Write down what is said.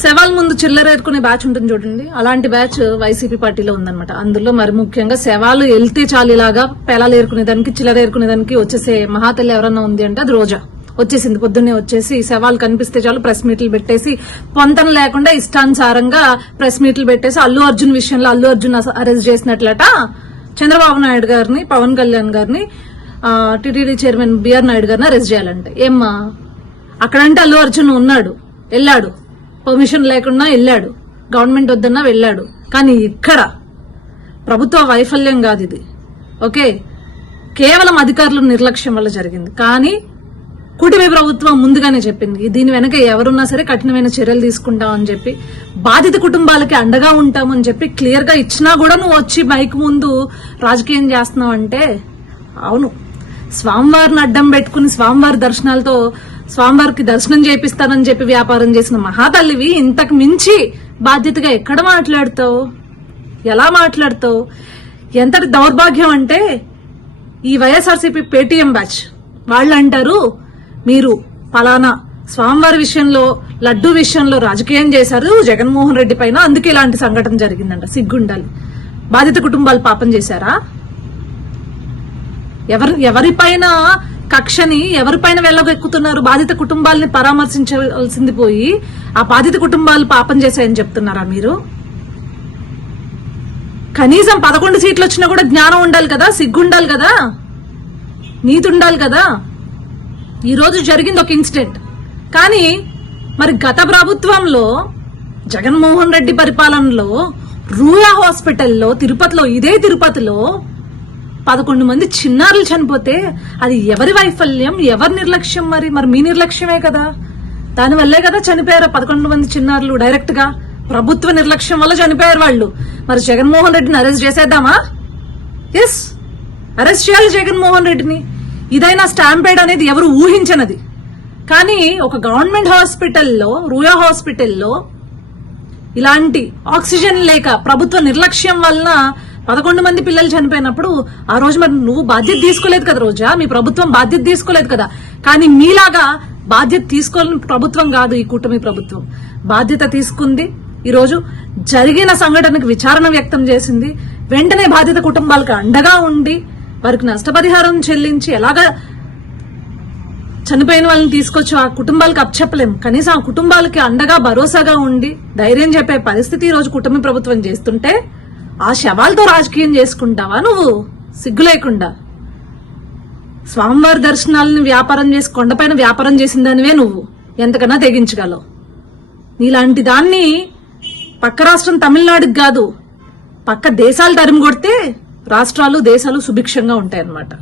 శవాల ముందు చిల్లర ఏరుకునే బ్యాచ్ ఉంటుంది చూడండి, అలాంటి బ్యాచ్ వైసీపీ పార్టీలో ఉందన్నమాట. అందులో మరి ముఖ్యంగా శవాలు వెళ్తే చాలు ఇలాగా పేలాలు ఏరుకునేదానికి చిల్లర ఏరుకునేదానికి వచ్చేసే మహాతల్లి ఎవరన్నా ఉంది అంటే అది రోజా. వచ్చేసింది, పొద్దున్నే వచ్చేసి శవాలు కనిపిస్తే చాలు ప్రెస్ మీట్లు పెట్టేసి పొంతన లేకుండా ఇష్టానుసారంగా ప్రెస్ మీట్లు పెట్టేసి అల్లు అర్జున్ విషయంలో అల్లు అర్జున్ అరెస్ట్ చేసినట్లట చంద్రబాబు నాయుడు గారిని, పవన్ కళ్యాణ్ గారిని, టీటీడీ చైర్మన్ బిఆర్ నాయుడు గారిని అరెస్ట్ చేయాలంటే. ఏమ్మా అక్కడంటే అల్లు అర్జున్ ఉన్నాడు, వెళ్ళాడు, పర్మిషన్ లేకుండా వెళ్ళాడు, గవర్నమెంట్ వద్దన్నా వెళ్ళాడు. కానీ ఇక్కడ ప్రభుత్వ వైఫల్యం కాదు ఇది, ఓకే, కేవలం అధికారుల నిర్లక్ష్యం వల్ల జరిగింది. కానీ కూటమి ప్రభుత్వం ముందుగానే చెప్పింది దీని వెనక ఎవరున్నా సరే కఠినమైన చర్యలు తీసుకుంటామని చెప్పి, బాధిత కుటుంబాలకి అండగా ఉంటామని చెప్పి క్లియర్ గా ఇచ్చినా కూడా నువ్వు వచ్చి మైక్ ముందు రాజకీయం చేస్తున్నావు అంటే, అవును, స్వామివారిని అడ్డం పెట్టుకుని స్వామివారి దర్శనాలతో స్వామివారికి దర్శనం చేపిస్తానని చెప్పి వ్యాపారం చేసిన మహాతల్లివి ఇంతకు మించి బాధ్యతగా ఎక్కడ మాట్లాడతావు, ఎలా మాట్లాడతావు? ఎంతటి దౌర్భాగ్యం అంటే ఈ వైఎస్ఆర్సీపీ పేటీఎం బ్యాచ్ వాళ్ళు అంటారు మీరు పలానా స్వామివారి విషయంలో లడ్డూ విషయంలో రాజకీయం చేశారు జగన్మోహన్ రెడ్డి పైన, అందుకే ఇలాంటి సంఘటన జరిగిందంట. సిగ్గుండాలి. బాధిత కుటుంబాలు పాపం చేశారా? ఎవరిపైన కక్షని ఎవరిపైన వెళ్ళగెక్కుతున్నారు? బాధిత కుటుంబాలని పరామర్శించాల్సింది పోయి ఆ బాధిత కుటుంబాలు పాపం చేశాయని చెప్తున్నారా మీరు? కనీసం 11 సీట్లు వచ్చినా కూడా జ్ఞానం ఉండాలి కదా, సిగ్గుండాలి కదా, నీతి ఉండాలి కదా. ఈ రోజు జరిగింది ఒక ఇన్సిడెంట్, కానీ మరి గత ప్రభుత్వంలో జగన్మోహన్ రెడ్డి పరిపాలనలో రూయా హాస్పిటల్లో తిరుపతిలో, ఇదే తిరుపతిలో 11 మంది చిన్నారులు చనిపోతే అది ఎవరి వైఫల్యం, ఎవరి నిర్లక్ష్యం? మరి మీ నిర్లక్ష్యమే కదా, దానివల్లే కదా చనిపోయారు 11 మంది చిన్నారులు. డైరెక్ట్ గా ప్రభుత్వ నిర్లక్ష్యం వల్ల చనిపోయారు వాళ్ళు. మరి జగన్మోహన్ రెడ్డిని అరెస్ట్ చేసేద్దామా? ఎస్, అరెస్ట్ చేయాలి జగన్మోహన్ రెడ్డిని. ఇదైనా స్టాంపేడ్ అనేది ఎవరు ఊహించనది. కానీ ఒక గవర్నమెంట్ హాస్పిటల్లో, రూయా హాస్పిటల్లో ఇలాంటి ఆక్సిజన్ లేక ప్రభుత్వ నిర్లక్ష్యం వలన 11 మంది పిల్లలు చనిపోయినప్పుడు ఆ రోజు మరి నువ్వు బాధ్యత తీసుకోలేదు కదా రోజా, మీ ప్రభుత్వం బాధ్యత తీసుకోలేదు కదా. కానీ మీలాగా బాధ్యత తీసుకోవాలని ప్రభుత్వం కాదు ఈ కూటమి ప్రభుత్వం. బాధ్యత తీసుకుంది, ఈ రోజు జరిగిన సంఘటనకు విచారణ వ్యక్తం చేసింది, వెంటనే బాధిత కుటుంబాలకు అండగా ఉండి వారికి నష్టపరిహారం చెల్లించి ఎలాగా చనిపోయిన వాళ్ళని తీసుకొచ్చి ఆ కుటుంబాలకు అప్పచెప్పలేం, కనీసం ఆ కుటుంబాలకి అండగా భరోసాగా ఉండి ధైర్యం చెప్పే పరిస్థితి ఈ రోజు కూటమి ప్రభుత్వం చేస్తుంటే ఆ శవాలతో రాజకీయం చేసుకుంటావా నువ్వు? సిగ్గు లేకుండా స్వామివారి దర్శనాలను వ్యాపారం చేసి కొండపైన వ్యాపారం చేసిందానివే నువ్వు, ఎంతకన్నా తెగించగలవు. నీలాంటి దాన్ని పక్క రాష్ట్రం తమిళనాడుకి కాదు, పక్క దేశాలు తరిమి కొడితే రాష్ట్రాలు దేశాలు సుభిక్షంగా ఉంటాయన్నమాట.